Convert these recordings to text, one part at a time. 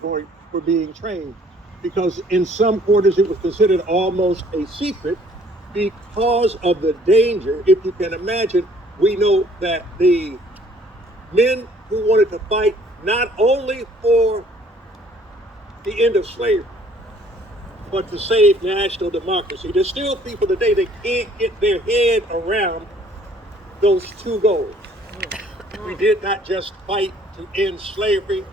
were being trained, because in some quarters it was considered almost a secret because of the danger. If you can imagine, we know that the men who wanted to fight not only for the end of slavery, but to save national democracy. There's still people today that can't get their head around those two goals. We did not just fight to end slavery,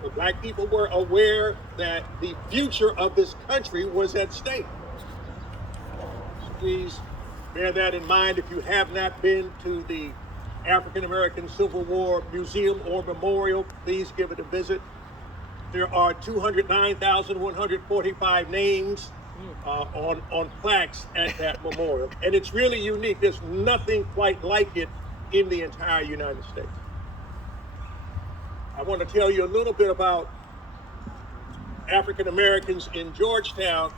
but black people were aware that the future of this country was at stake. Please bear that in mind. If you have not been to the African American Civil War Museum or Memorial, please give it a visit. There are 209,145 names on plaques at that memorial, and it's really unique. There's nothing quite like it in the entire United States. I want to tell you a little bit about African Americans in Georgetown,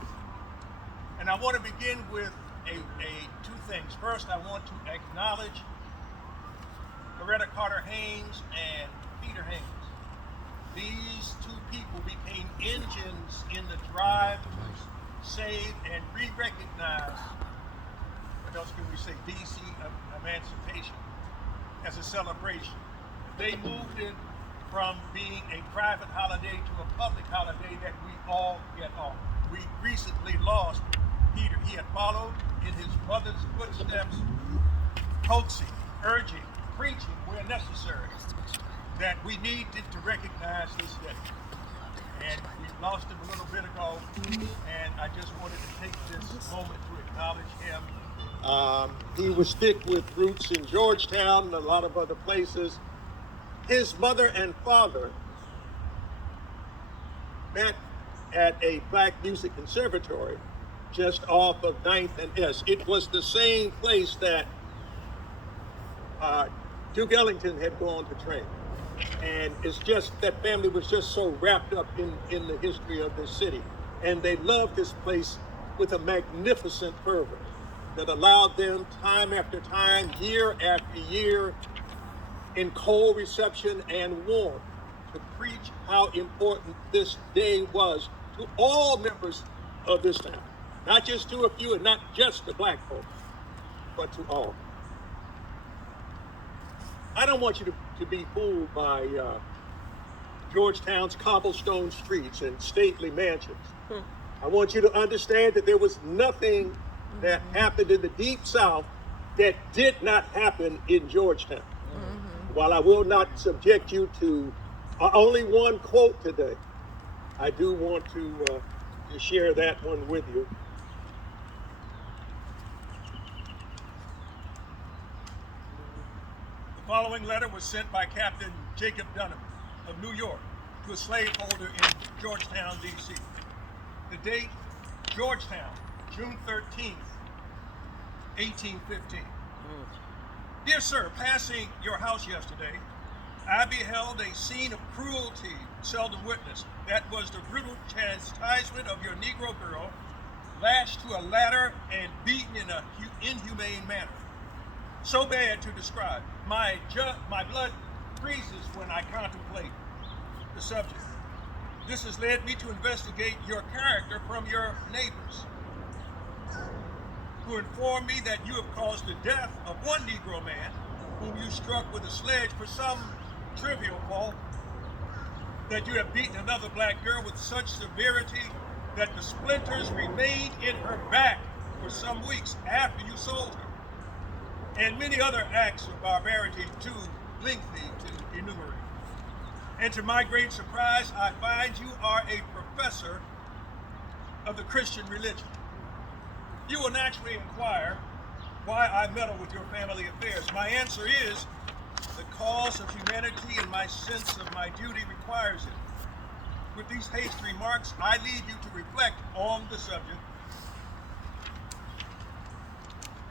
and I want to begin with two things. First, I want to acknowledge Coretta Carter Haynes and Peter Haynes. These two people became engines in the drive to save and re-recognize, what else can we say, DC emancipation as a celebration. They moved it from being a private holiday to a public holiday that we all get off. We recently lost Peter. He had followed in his mother's footsteps, coaxing, urging, preaching where necessary, that we needed to recognize this day. And we lost him a little bit ago, and I just wanted to take this moment to acknowledge him. He was thick with roots in Georgetown and a lot of other places. His mother and father met at a black music conservatory just off of 9th and S. It was the same place that Duke Ellington had gone to train. And it's just that family was just so wrapped up in the history of this city. And they loved this place with a magnificent fervor that allowed them time after time, year after year, in cold reception and warmth, to preach how important this day was to all members of this town. Not just to a few, and not just the black folks, but to all. I don't want you to be fooled by Georgetown's cobblestone streets and stately mansions. I want you to understand that there was nothing that happened in the Deep South that did not happen in Georgetown. While I will not subject you to only one quote today, I do want to share that one with you. The following letter was sent by Captain Jacob Dunham of New York to a slaveholder in Georgetown, D.C. The date, Georgetown, June 13th, 1815. Dear sir, passing your house yesterday, I beheld a scene of cruelty seldom witnessed. That was the brutal chastisement of your Negro girl, lashed to a ladder and beaten in an inhumane manner. So bad to describe. My blood freezes when I contemplate the subject. This has led me to investigate your character from your neighbors, who inform me that you have caused the death of one Negro man whom you struck with a sledge for some trivial fault, that you have beaten another black girl with such severity that the splinters remained in her back for some weeks after you sold her, and many other acts of barbarity too lengthy to enumerate. And to my great surprise, I find you are a professor of the Christian religion. You will naturally inquire why I meddle with your family affairs. My answer is the cause of humanity and my sense of my duty requires it. With these hasty remarks, I leave you to reflect on the subject,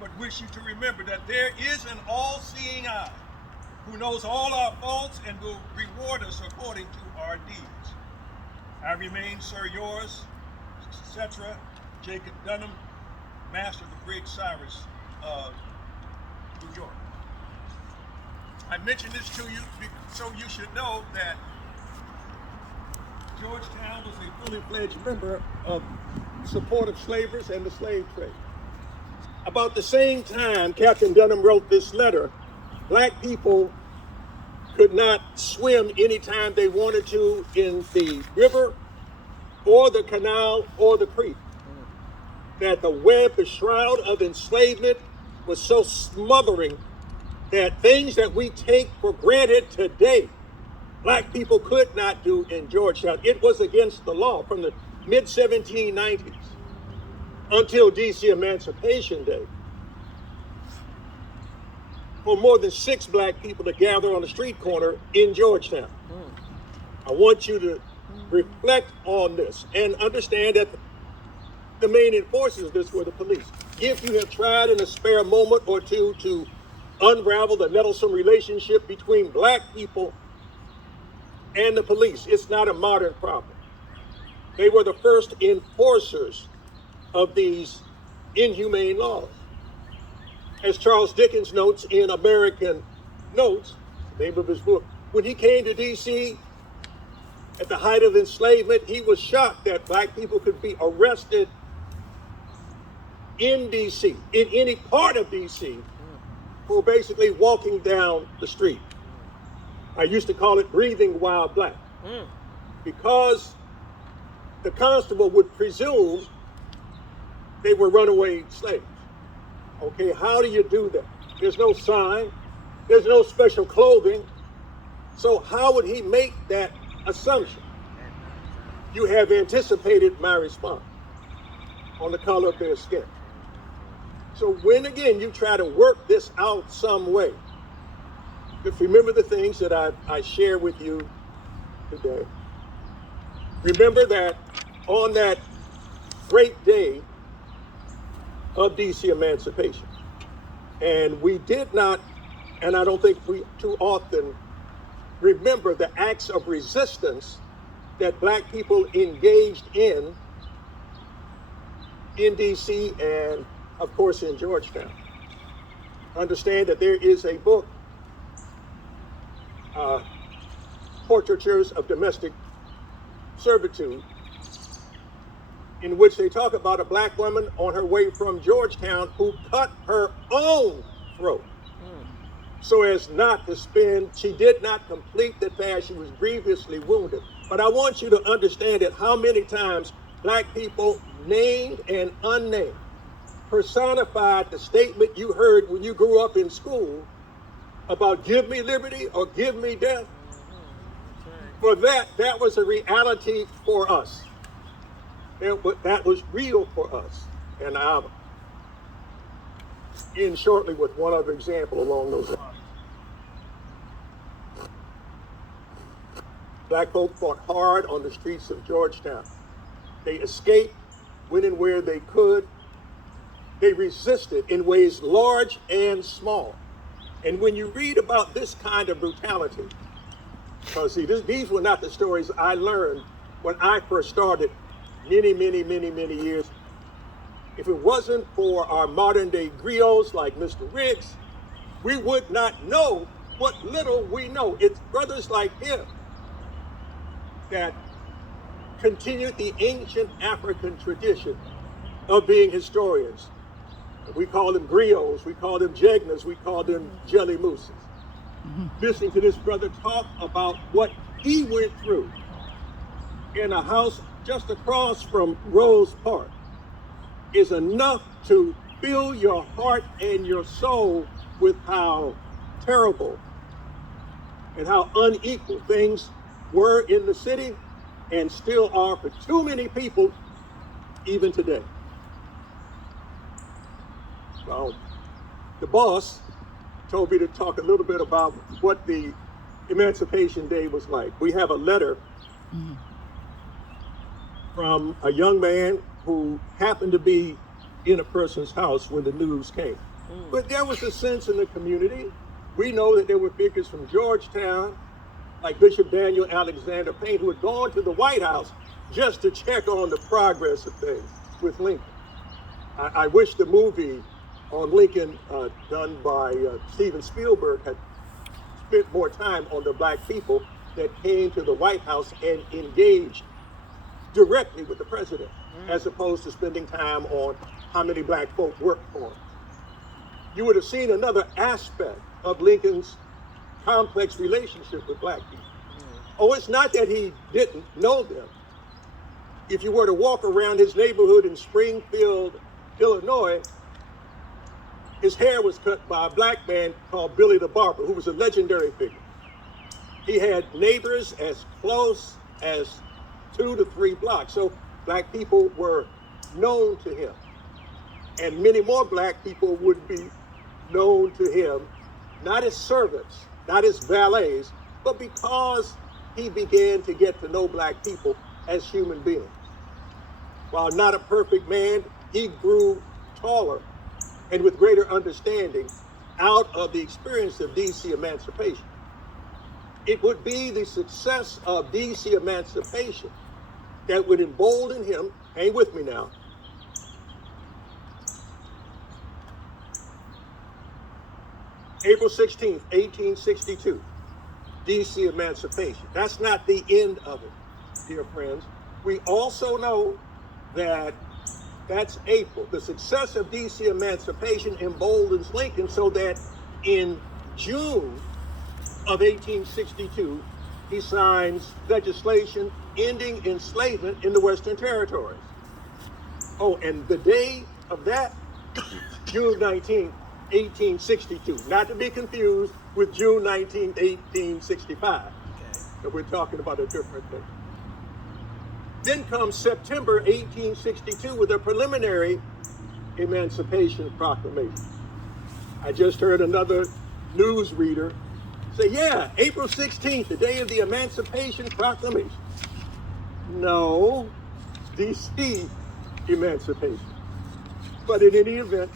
but wish you to remember that there is an all-seeing eye who knows all our faults and will reward us according to our deeds. I remain, sir, yours, etc., Jacob Dunham, Master of the Brig Cyrus of New York. I mention this to you so you should know that Georgetown was a fully fledged member of support of slavers and the slave trade. About the same time Captain Dunham wrote this letter, black people could not swim anytime they wanted to in the river or the canal or the creek. That the web, the shroud of enslavement was so smothering that things that we take for granted today, black people could not do in Georgetown. It was against the law from the mid-1790s until DC Emancipation Day. For more than 6 black people to gather on the street corner in Georgetown. I want you to reflect on this and understand that the main enforcers of this were the police. If you have tried in a spare moment or two to unravel the nettlesome relationship between black people and the police, it's not a modern problem. They were the first enforcers of these inhumane laws. As Charles Dickens notes in American Notes, the name of his book, when he came to DC at the height of enslavement, he was shocked that black people could be arrested in DC, in any part of DC, for basically walking down the street. I used to call it breathing while black, because the constable would presume they were runaway slaves. Okay, how do you do that? There's no sign, there's no special clothing. So how would he make that assumption? You have anticipated my response on the color of their skin. So when again you try to work this out some way, if you remember the things that I share with you today. Remember that on that great day of DC emancipation, and we did not, and I don't think we too often remember the acts of resistance that black people engaged in DC and of course in Georgetown. Understand that there is a book, Portraitures of Domestic Servitude, in which they talk about a black woman on her way from Georgetown who cut her own throat so as not to spend, she did not complete the task, she was grievously wounded. But I want you to understand that how many times black people, named and unnamed, personified the statement you heard when you grew up in school about give me liberty or give me death. For that was a reality for us. That was real for us. And I'll end shortly with one other example along those lines. Black folk fought hard on the streets of Georgetown. They escaped, went in where they could. They resisted in ways large and small. And when you read about this kind of brutality, because see, these were not the stories I learned when I first started many years. If it wasn't for our modern day griots like Mr. Riggs, we would not know what little we know. It's brothers like him that continued the ancient African tradition of being historians. We call them griots, we call them jegnas, we call them jelly mooses. Listening to this brother talk about what he went through in a house just across from Rose Park is enough to fill your heart and your soul with how terrible and how unequal things were in the city and still are for too many people even today. Well, the boss told me to talk a little bit about what the Emancipation Day was like. We have a letter from a young man who happened to be in a person's house when the news came. But there was a sense in the community. We know that there were figures from Georgetown, like Bishop Daniel Alexander Payne, who had gone to the White House just to check on the progress of things with Lincoln. I wish the movie on Lincoln done by Steven Spielberg had spent more time on the black people that came to the White House and engaged directly with the president, as opposed to spending time on how many black folk worked for him. You would have seen another aspect of Lincoln's complex relationship with black people. Oh, it's not that he didn't know them. If you were to walk around his neighborhood in Springfield, Illinois, his hair was cut by a black man called Billy the Barber, who was a legendary figure. He had neighbors as close as 2 to 3 blocks. So black people were known to him. And many more black people would be known to him, not as servants, not as valets, but because he began to get to know black people as human beings. While not a perfect man, he grew taller and with greater understanding out of the experience of DC emancipation. It would be the success of DC emancipation that would embolden him, hang with me now, April 16th, 1862, DC emancipation. That's not the end of it, dear friends. We also know that that's April. The success of DC emancipation emboldens Lincoln so that in June of 1862, he signs legislation ending enslavement in the Western Territories. Oh, and the day of that, June 19th, 1862, not to be confused with June 19th, 1865. Okay. So we're talking about a different thing. Then comes September 1862 with a preliminary Emancipation Proclamation. I just heard another news reader say, yeah, April 16th, the day of the Emancipation Proclamation. No, DC emancipation. But in any event,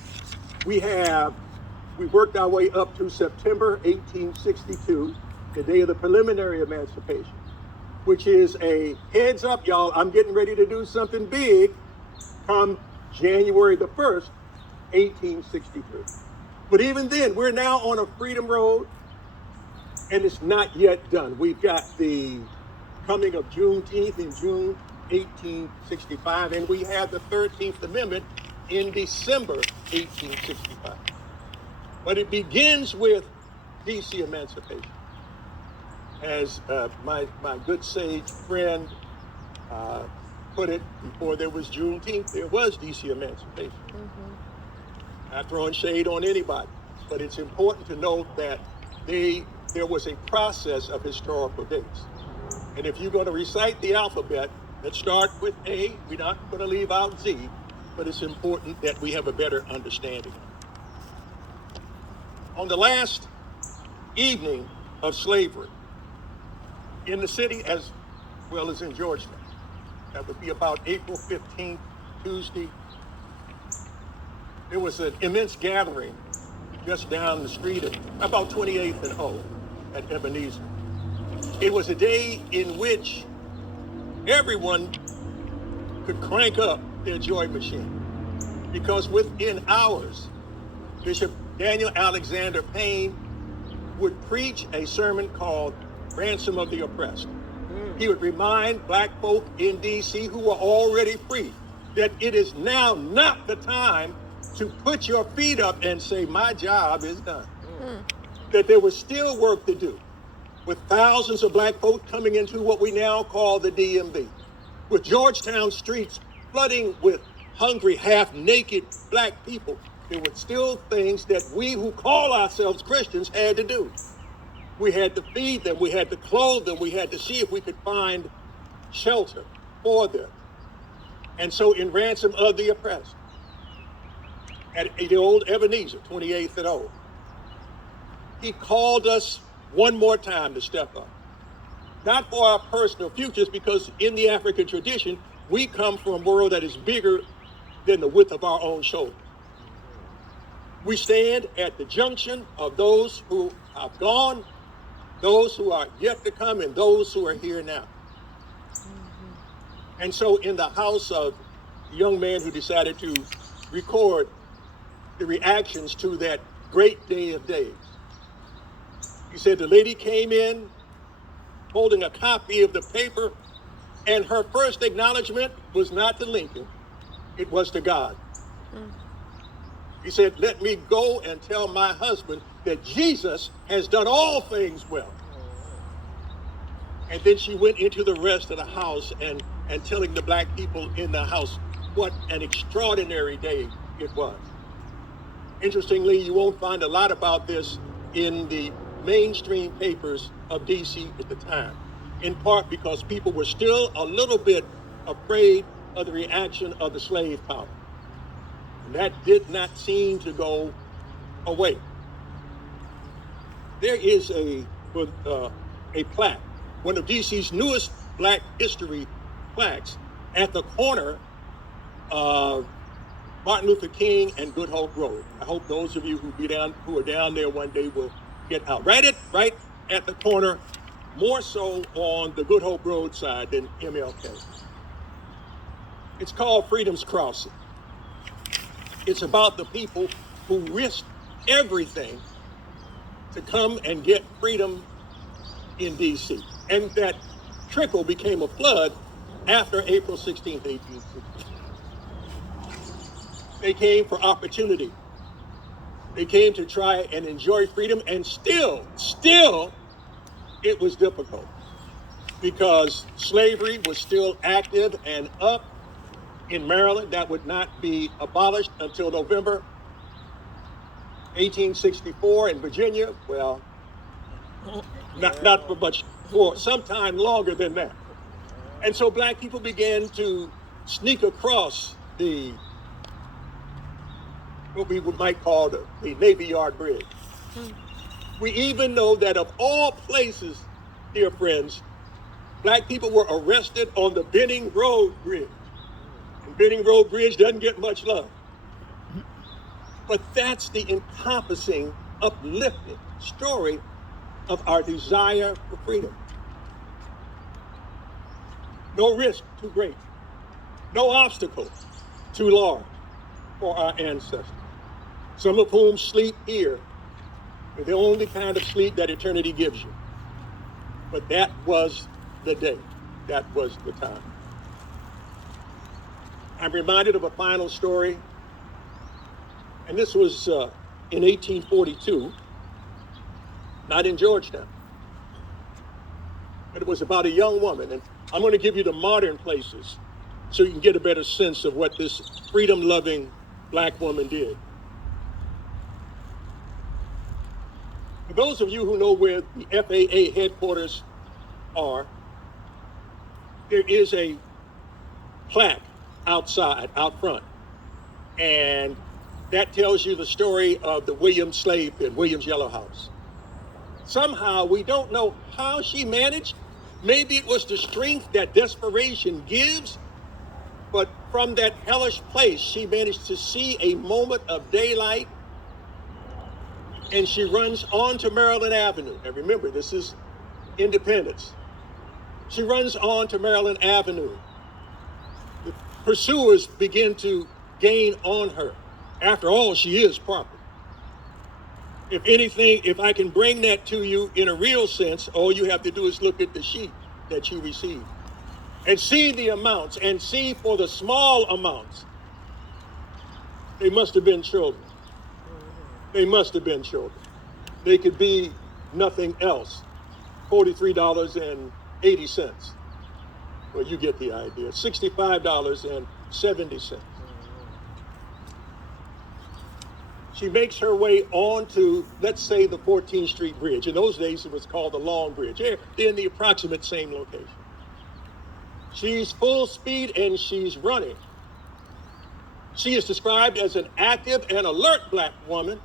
we worked our way up to September 1862, the day of the preliminary emancipation, which is a heads up, y'all, I'm getting ready to do something big come January the 1st, 1863. But even then, we're now on a freedom road, and it's not yet done. We've got the coming of Juneteenth in June 1865, and we have the 13th Amendment in December 1865. But it begins with DC emancipation. As my good sage friend put it, before there was Juneteenth, there was DC emancipation. Mm-hmm. Not throwing shade on anybody, but it's important to note that there was a process of historical dates. And if you're going to recite the alphabet, let's start with A. We're not going to leave out Z, but it's important that we have a better understanding. On the last evening of slavery, in the city as well as in Georgetown, that would be about April 15th, Tuesday, there was an immense gathering just down the street at about 28th and O at Ebenezer. It was a day in which everyone could crank up their joy machine, because within hours, Bishop Daniel Alexander Payne would preach a sermon called Ransom of the Oppressed. He would remind black folk in DC who were already free that it is now not the time to put your feet up and say, my job is done. That there was still work to do, with thousands of black folk coming into what we now call the DMV, with Georgetown streets flooding with hungry, half-naked black people. There were still things that we who call ourselves Christians had to do. We had to feed them, we had to clothe them, we had to see if we could find shelter for them. And so in Ransom of the Oppressed, at the old Ebenezer, 28th and O, he called us one more time to step up. Not for our personal futures, because in the African tradition, we come from a world that is bigger than the width of our own shoulder. We stand at the junction of those who have gone, those who are yet to come, and those who are here now. And so in the house of the young man who decided to record the reactions to that great day of days, he said the lady came in holding a copy of the paper And her first acknowledgement was not to Lincoln, it was to God. He said, let me go and tell my husband that Jesus has done all things well. And then she went into the rest of the house and telling the black people in the house what an extraordinary day it was. Interestingly, you won't find a lot about this in the mainstream papers of D.C. at the time, in part because people were still a little bit afraid of the reaction of the slave power. And that did not seem to go away. There is a plaque, one of D.C.'s newest Black history plaques, at the corner of Martin Luther King and Good Hope Road. I hope those of you who are down there one day will get out. Right at the corner, more so on the Good Hope Road side than MLK. It's called Freedom's Crossing. It's about the people who risked everything to come and get freedom in D.C. And that trickle became a flood after April 16th, 1860. They came for opportunity. They came to try and enjoy freedom, and still, it was difficult because slavery was still active and up in Maryland. That would not be abolished until November 1864. In Virginia, well, not for much, for some time longer than that. And so black people began to sneak across what we might call the Navy Yard Bridge. We even know that of all places, dear friends, black people were arrested on the Benning Road Bridge. And Benning Road Bridge doesn't get much love. But that's the encompassing, uplifting story of our desire for freedom. No risk too great. No obstacle too large for our ancestors, some of whom sleep here with the only kind of sleep that eternity gives you. But that was the day. That was the time. I'm reminded of a final story, and this was in 1842, not in Georgetown, but it was about a young woman. And I'm going to give you the modern places so you can get a better sense of what this freedom-loving black woman did. For those of you who know where the FAA headquarters are, there is a plaque outside, out front. And that tells you the story of the Williams slave pit, Williams Yellow House. Somehow, we don't know how she managed. Maybe it was the strength that desperation gives, but from that hellish place, she managed to see a moment of daylight, and she runs onto Maryland Avenue. And remember, this is Independence. She runs on to Maryland Avenue. The pursuers begin to gain on her. After all, she is property. If anything, if I can bring that to you in a real sense, all you have to do is look at the sheet that you received and see the amounts, and see for the small amounts, they must have been children. They must have been children. They could be nothing else. $43.80. Well, you get the idea. $65.70. She makes her way onto, let's say, the 14th Street Bridge. In those days, it was called the Long Bridge. They're in the approximate same location. She's full speed and she's running. She is described as an active and alert black woman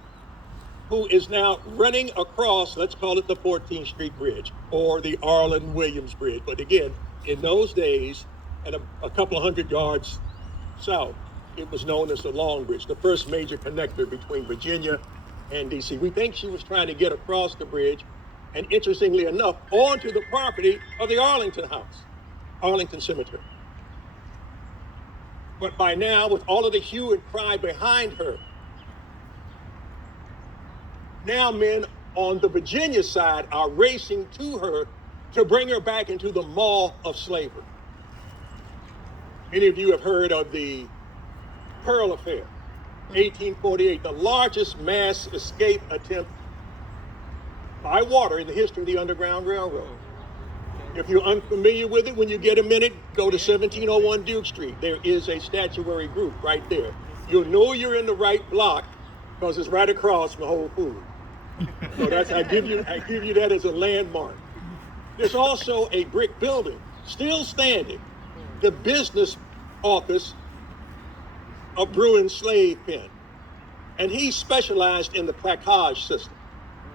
who is now running across, let's call it the 14th Street Bridge or the Arlen Williams Bridge. But again, in those days, at a couple of hundred yards south, it was known as the Long Bridge, the first major connector between Virginia and D.C. We think she was trying to get across the bridge, and interestingly enough, onto the property of the Arlington House, Arlington Cemetery. But by now, with all of the hue and cry behind her, now men on the Virginia side are racing to her to bring her back into the maw of slavery. Many of you have heard of the Pearl Affair, 1848, the largest mass escape attempt by water in the history of the Underground Railroad. If you're unfamiliar with it, when you get a minute, go to 1701 Duke Street. There is a statuary group right there. You'll know you're in the right block because it's right across from Whole Foods. So that's I give you that as a landmark. There's also a brick building still standing, the business office of Bruin Slave Pen. And he specialized in the placage system,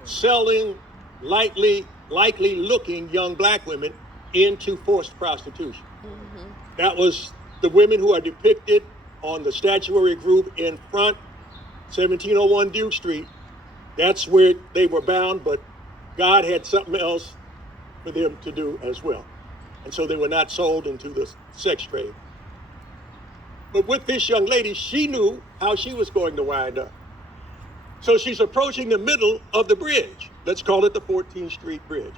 selling likely looking young black women into forced prostitution. Mm-hmm. That was the women who are depicted on the statuary group in front, 1701 Duke Street. That's where they were bound, but God had something else for them to do as well. And so they were not sold into the sex trade. But with this young lady, she knew how she was going to wind up. So she's approaching the middle of the bridge. Let's call it the 14th Street Bridge.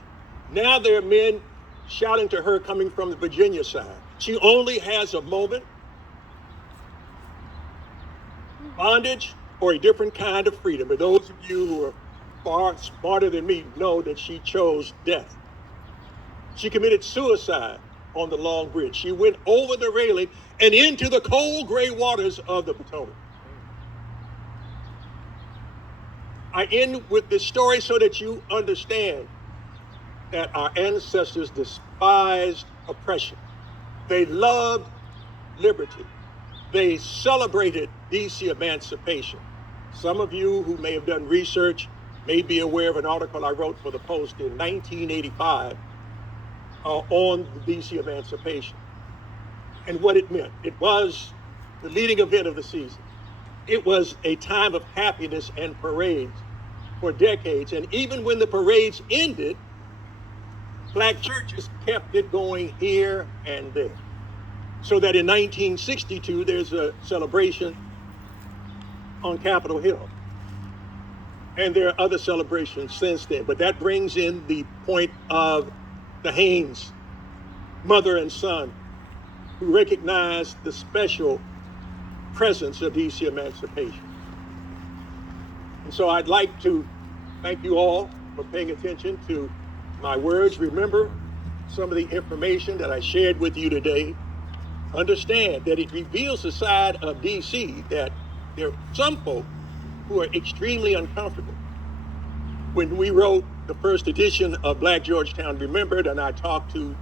Now there are men shouting to her coming from the Virginia side. She only has a moment. Bondage or a different kind of freedom. And those of you who are far smarter than me know that she chose death. She committed suicide on the Long Bridge. She went over the railing and into the cold gray waters of the Potomac. I end with this story so that you understand that our ancestors despised oppression. They loved liberty. They celebrated DC emancipation. Some of you who may have done research may be aware of an article I wrote for the Post in 1985 on the DC emancipation and what it meant. It was the leading event of the season. It was a time of happiness and parades for decades. And even when the parades ended, black churches kept it going here and there. So that in 1962, there's a celebration on Capitol Hill. And there are other celebrations since then. But that brings in the point of the Haynes, mother and son, who recognized the special presence of DC emancipation. And so I'd like to thank you all for paying attention to my words. Remember some of the information that I shared with you today. Understand that it reveals a side of DC that there are some folk who are extremely uncomfortable. When we wrote the first edition of Black Georgetown Remembered, and I talked to